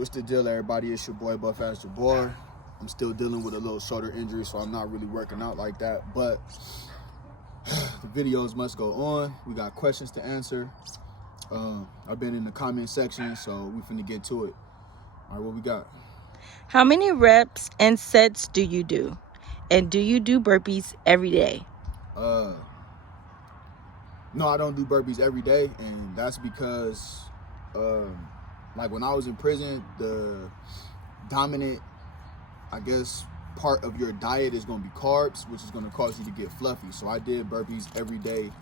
What's the deal, everybody? It's your boy, Buff Ass Jabbar. I'm still dealing with a little shoulder injury, so I'm not really working out like that. But the videos must go on. We got questions to answer. I've been in the comment section, so we finna get to it. All right, what we got? How many reps and sets do you do? And do you do burpees every day? No, I don't do burpees every day, and that's because, like when I was in prison, the dominant, I guess, part of your diet is going to be carbs, which is going to cause you to get fluffy. So I did burpees every day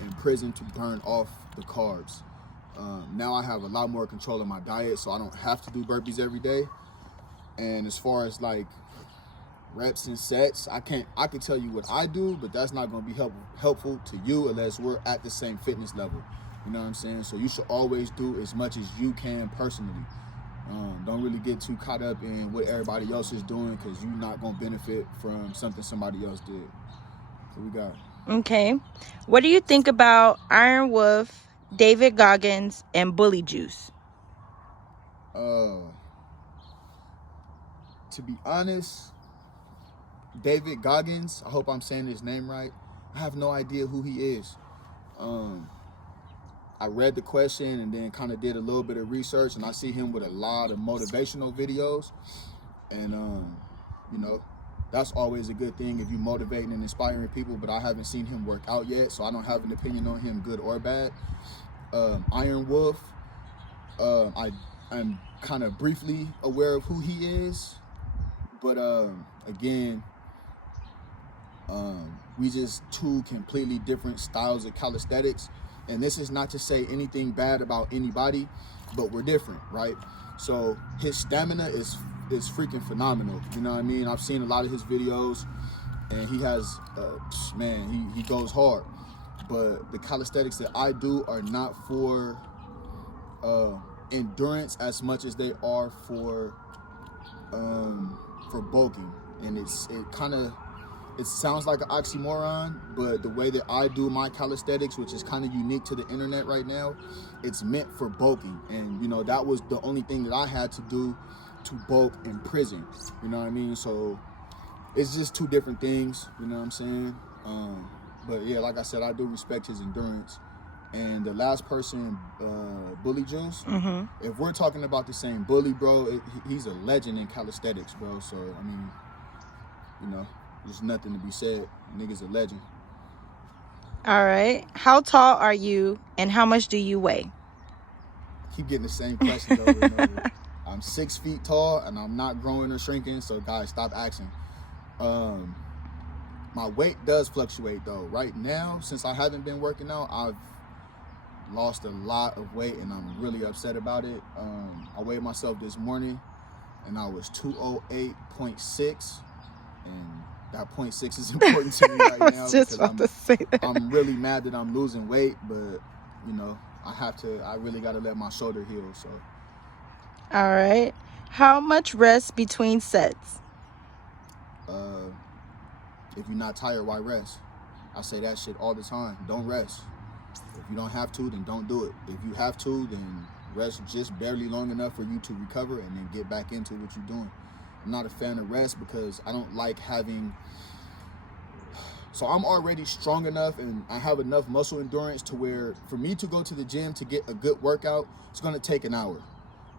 in prison to burn off the carbs. Now I have a lot more control of my diet, so I don't have to do burpees every day. And as far as like reps and sets, I can tell you what I do, but that's not going to be helpful to you unless we're at the same fitness level. You know what I'm saying? So you should always do as much as you can personally. Don't really get too caught up in what everybody else is doing, because you're not going to benefit from something somebody else did. So we got. Okay. What do you think about Iron Wolf, David Goggins, and Bully Juice? To be honest, David Goggins, I hope I'm saying his name right. I have no idea who he is. I read the question and then kind of did a little bit of research, and I see him with a lot of motivational videos. And, you know, that's always a good thing if you're motivating and inspiring people, but I haven't seen him work out yet, so I don't have an opinion on him, good or bad. Iron Wolf, I'm kind of briefly aware of who he is, but again, we just two completely different styles of calisthenics. And this is not to say anything bad about anybody, but we're different, right? So his stamina is freaking phenomenal. You know what I mean? I've seen a lot of his videos, and he has, man, he goes hard. But the calisthenics that I do are not for endurance as much as they are for bulking. And it sounds like an oxymoron, but the way that I do my calisthenics, which is kind of unique to the internet right now, it's meant for bulking. And, you know, that was the only thing that I had to do to bulk in prison. You know what I mean? So it's just two different things, you know what I'm saying? But yeah, like I said, I do respect his endurance. And the last person, Bully Juice, if we're talking about the same Bully, bro, he's a legend in calisthenics, bro. So, I mean, you know, there's nothing to be said. Nigga's a legend. All right. How tall are you, and how much do you weigh? Keep getting the same question over and over. I'm 6 feet tall, and I'm not growing or shrinking, so guys, stop asking. My weight does fluctuate, though. Right now, since I haven't been working out, I've lost a lot of weight, and I'm really upset about it. I weighed myself this morning, and I was 208.6, and that 0.6 is important to me right now. I was just about to say that. I'm really mad that I'm losing weight, but, you know, I really got to let my shoulder heal, so. All right. How much rest between sets? If you're not tired, why rest? I say that shit all the time. Don't rest. If you don't have to, then don't do it. If you have to, then rest just barely long enough for you to recover and then get back into what you're doing. I'm not a fan of rest because I don't like having... So I'm already strong enough and I have enough muscle endurance to where for me to go to the gym to get a good workout, it's going to take an hour.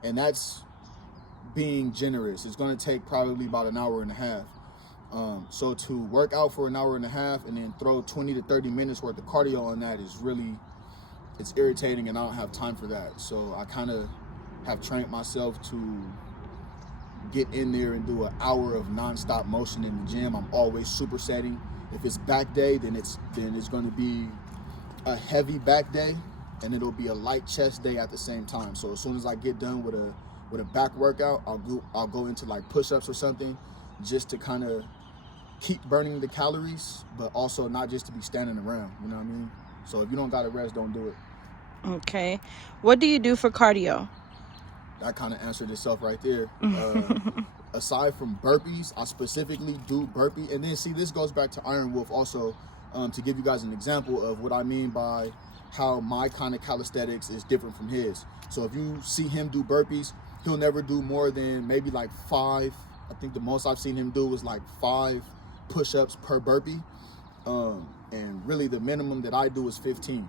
And that's being generous. It's going to take probably about an hour and a half. So to work out for an hour and a half and then throw 20 to 30 minutes worth of cardio on that is really, it's irritating, and I don't have time for that. So I kind of have trained myself to get in there and do an hour of nonstop motion in the gym. I'm always supersetting. If it's back day, then it's going to be a heavy back day, and it'll be a light chest day at the same time. So as soon as I get done with a back workout, I'll go into like push-ups or something, just to kind of keep burning the calories, but also not just to be standing around, you know what I mean? So if you don't got to rest, don't do it. Okay. What do you do for cardio? That kind of answered itself right there. Aside from burpees, I specifically do burpee. And then see, this goes back to Iron Wolf also, to give you guys an example of what I mean by how my kind of calisthenics is different from his. So if you see him do burpees, he'll never do more than maybe like 5. I think the most I've seen him do was like 5 push-ups per burpee. And really the minimum that I do is 15.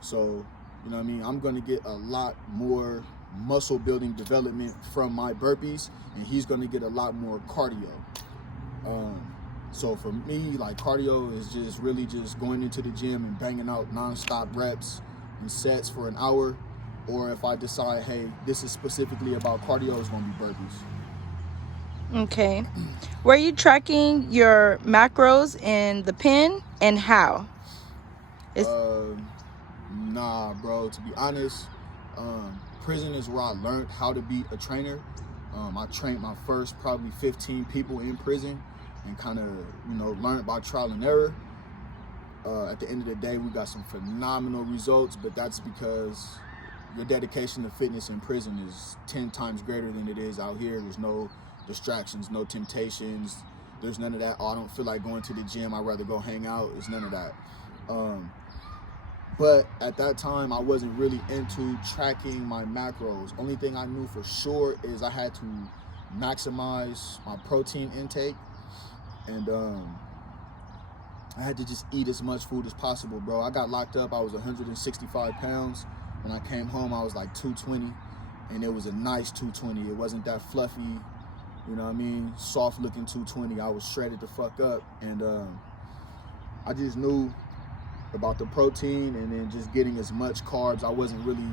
So, you know what I mean? I'm gonna get a lot more muscle building development from my burpees, and he's gonna get a lot more cardio. So for me, like, cardio is just really just going into the gym and banging out non-stop reps and sets for an hour. Or if I decide, hey, this is specifically about cardio, it's gonna be burpees. Okay. Were you tracking your macros in the pen, and how? Nah, bro, to be honest, prison is where I learned how to be a trainer. I trained my first probably 15 people in prison and kind of, you know, learned by trial and error. At the end of the day, we got some phenomenal results, but that's because your dedication to fitness in prison is 10 times greater than it is out here. There's no distractions, no temptations. There's none of that. Oh, I don't feel like going to the gym, I'd rather go hang out. It's none of that. But at that time, I wasn't really into tracking my macros. Only thing I knew for sure is I had to maximize my protein intake, and I had to just eat as much food as possible, bro. I got locked up, I was 165 pounds. When I came home, I was like 220, and it was a nice 220. It wasn't that fluffy, you know what I mean, soft looking 220. I was shredded the fuck up, and I just knew about the protein and then just getting as much carbs. I wasn't really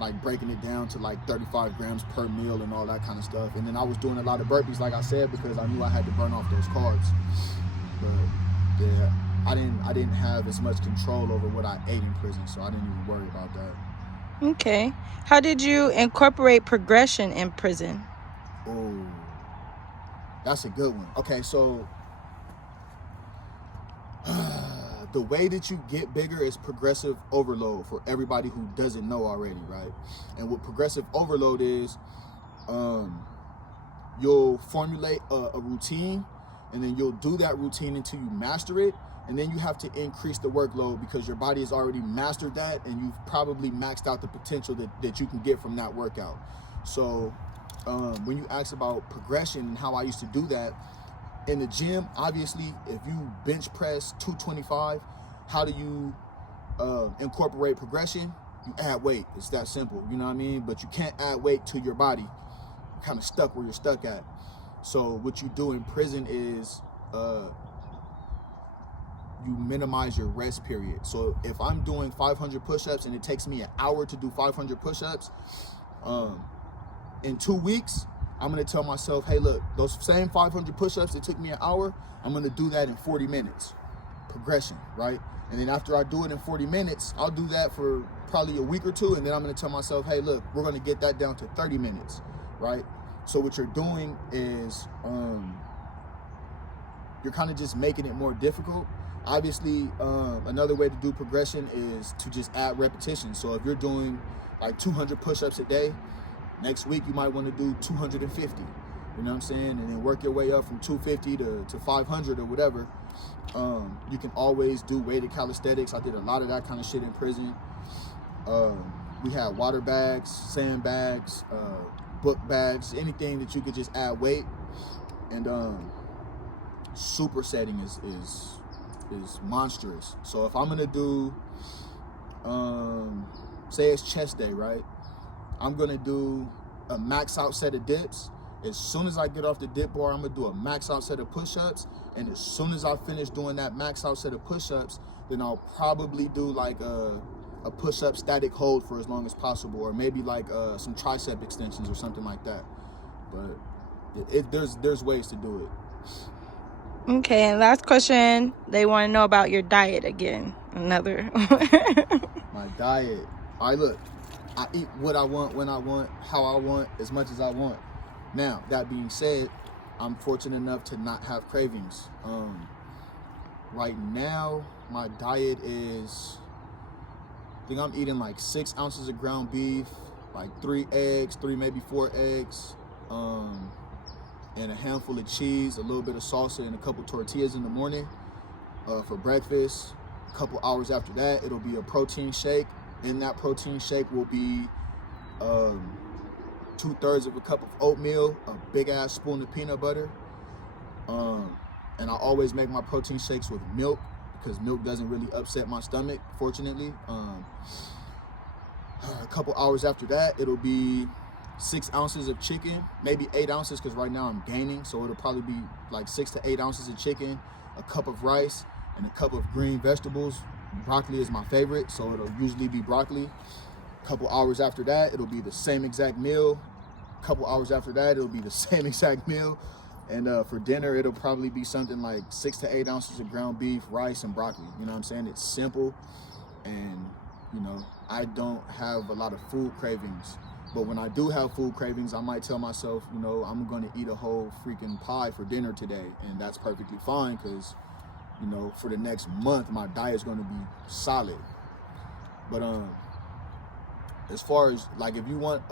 like breaking it down to like 35 grams per meal and all that kind of stuff. And then I was doing a lot of burpees, like I said, because I knew I had to burn off those carbs. But yeah, I didn't have as much control over what I ate in prison, so I didn't even worry about that. Okay. How did you incorporate progression in prison? Oh, that's a good one. Okay, so the way that you get bigger is progressive overload, for everybody who doesn't know already, right? And what progressive overload is, you'll formulate a routine, and then you'll do that routine until you master it, and then you have to increase the workload because your body has already mastered that, and you've probably maxed out the potential that you can get from that workout. So when you ask about progression and how I used to do that, in the gym, obviously, if you bench press 225, how do you incorporate progression? You add weight. It's that simple, you know what I mean? But you can't add weight to your body. You're kind of stuck where you're stuck at. So what you do in prison is you minimize your rest period. So if I'm doing 500 push-ups and it takes me an hour to do 500 push-ups, in 2 weeks, I'm gonna tell myself, hey, look, those same 500 push-ups that took me an hour, I'm gonna do that in 40 minutes. Progression, right? And then after I do it in 40 minutes, I'll do that for probably a week or two, and then I'm gonna tell myself, hey, look, we're gonna get that down to 30 minutes, right? So what you're doing is you're kind of just making it more difficult. Obviously, another way to do progression is to just add repetition. So if you're doing like 200 push-ups a day, next week you might want to do 250, you know what I'm saying? And then work your way up from 250 to 500 or whatever. You can always do weighted calisthenics. I did a lot of that kind of shit in prison. We had water bags, sand bags, book bags, anything that you could just add weight. And supersetting is monstrous. So if I'm gonna do, say it's chest day, right? I'm gonna do a max out set of dips. As soon as I get off the dip bar, I'm gonna do a max out set of push-ups. And as soon as I finish doing that max out set of push-ups, then I'll probably do like a push-up static hold for as long as possible, or maybe like some tricep extensions or something like that. But there's ways to do it. Okay, and last question, they want to know about your diet again. Another. My diet. All right, look, I eat what I want, when I want, how I want, as much as I want. Now, that being said, I'm fortunate enough to not have cravings. Right now, my diet is, I think I'm eating like 6 ounces of ground beef, like 3 eggs, 3 maybe 4 eggs, and a handful of cheese, a little bit of salsa, and a couple tortillas in the morning for breakfast. A couple hours after that, it'll be a protein shake. In that protein shake will be 2/3 of a cup of oatmeal, a big ass spoon of peanut butter. And I always make my protein shakes with milk because milk doesn't really upset my stomach, fortunately. A couple hours after that, it'll be 6 ounces of chicken, maybe 8 ounces because right now I'm gaining. So it'll probably be like 6 to 8 ounces of chicken, a cup of rice, and a cup of green vegetables. Broccoli is my favorite, so it'll usually be broccoli. A couple hours after that, it'll be the same exact meal. A couple hours after that, it'll be the same exact meal. And for dinner, it'll probably be something like 6 to 8 ounces of ground beef, rice, and broccoli. You know what I'm saying? It's simple, and you know, I don't have a lot of food cravings. But when I do have food cravings, I might tell myself, you know, I'm gonna eat a whole freaking pie for dinner today, and that's perfectly fine because, you know, for the next month, my diet's gonna be solid. But as far as like, if you want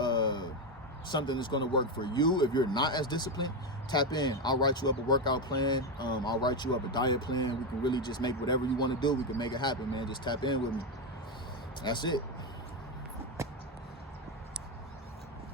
something that's gonna work for you, if you're not as disciplined, tap in. I'll write you up a workout plan. I'll write you up a diet plan. We can really just make whatever you want to do. We can make it happen, man. Just tap in with me. That's it.